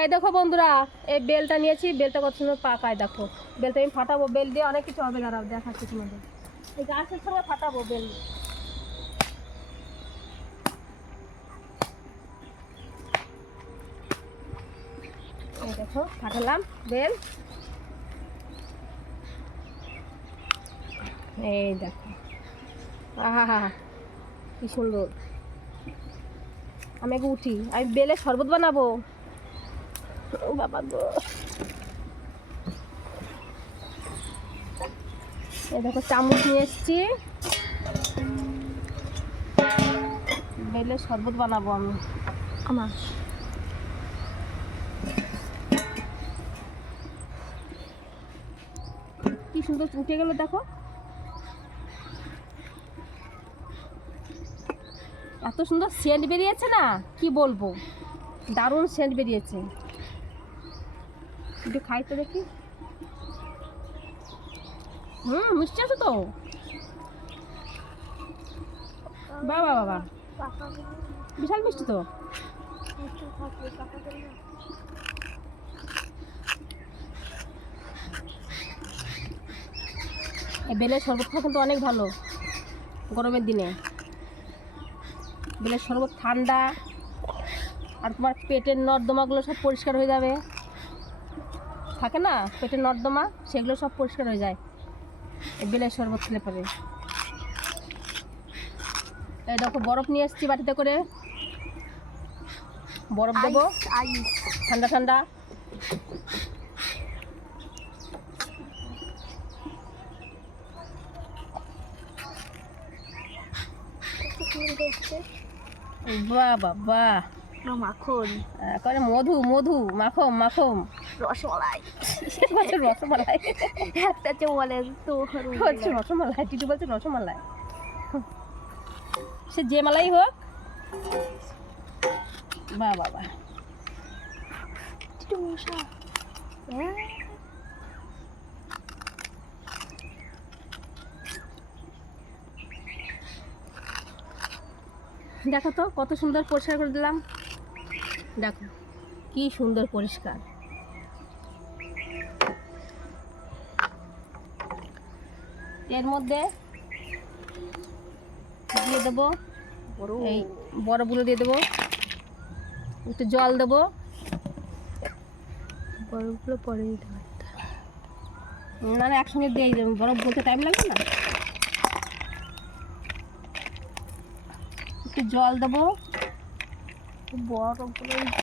এই দেখো বন্ধুরা, এই বেলটা নিয়েছি, বেলটা কত সুন্দর পাকায়। দেখো বেলটা আমি ফাটাবো, বেল দিয়ে অনেক কিছু হবে। দাঁড়াও দেখাচ্ছি তোমাদের, এই গাছের সঙ্গে ফাটাবো বেল। এই দেখো ফাটালাম বেল, এই দেখো, আহা কি সুন্দর। আমি আগে উঠি, আমি বেলের শরবত বানাবো। ও বাবা গো, এই দেখো চামচ নিয়ে এসছি, বেলের শরবত বানাবো আমি। আমার কি সুন্দর উঠে গেল দেখো, এত সুন্দর সেন্ট বেরিয়েছে না, কি বলবো, দারুণ সেন্ট বেরিয়েছে। একটু খাই তো দেখি। মিষ্টি আছে তো, বাবা বাবা বিশাল মিষ্টি তো। এই বেলের শরবত খাওয়া কিন্তু অনেক ভালো গরমের দিনে। বেলের শরবত ঠান্ডা, আর তোমার পেটের নর্দমাগুলো সব পরিষ্কার হয়ে যাবে। থাকে না পেটের নর্দমা, সেগুলো সব পরিষ্কার হয়ে যায় এই বেলের শরবত খেলে পারে। এই দেখো বরফ নিয়ে এসেছি বাটিতে করে, বরফ দেবো ঠান্ডা ঠান্ডা। বাহ বাবা, মাখন করে মধু মধু মাখম মাখম, রসমালাই, রসমালাই একটা যে বলে তো হচ্ছে রসমালাই, টিটু বলছে রসমালাই, সে যে মালাই হোক। বাহ বাবা, টিটু মশা। দেখো তো কত সুন্দর পরিষ্কার করে দিলাম, দেখো কি সুন্দর পরিষ্কার। এর মধ্যে দিয়ে দেবো এই বরফগুলো দিয়ে দেবো, একটু জল দেবো। বরফগুলো পরে দিতে হয় না না একসঙ্গে দিয়ে দেবো, বরফ বলতে টাইম লাগবে না। একটু জল দেবো, বরফগুলো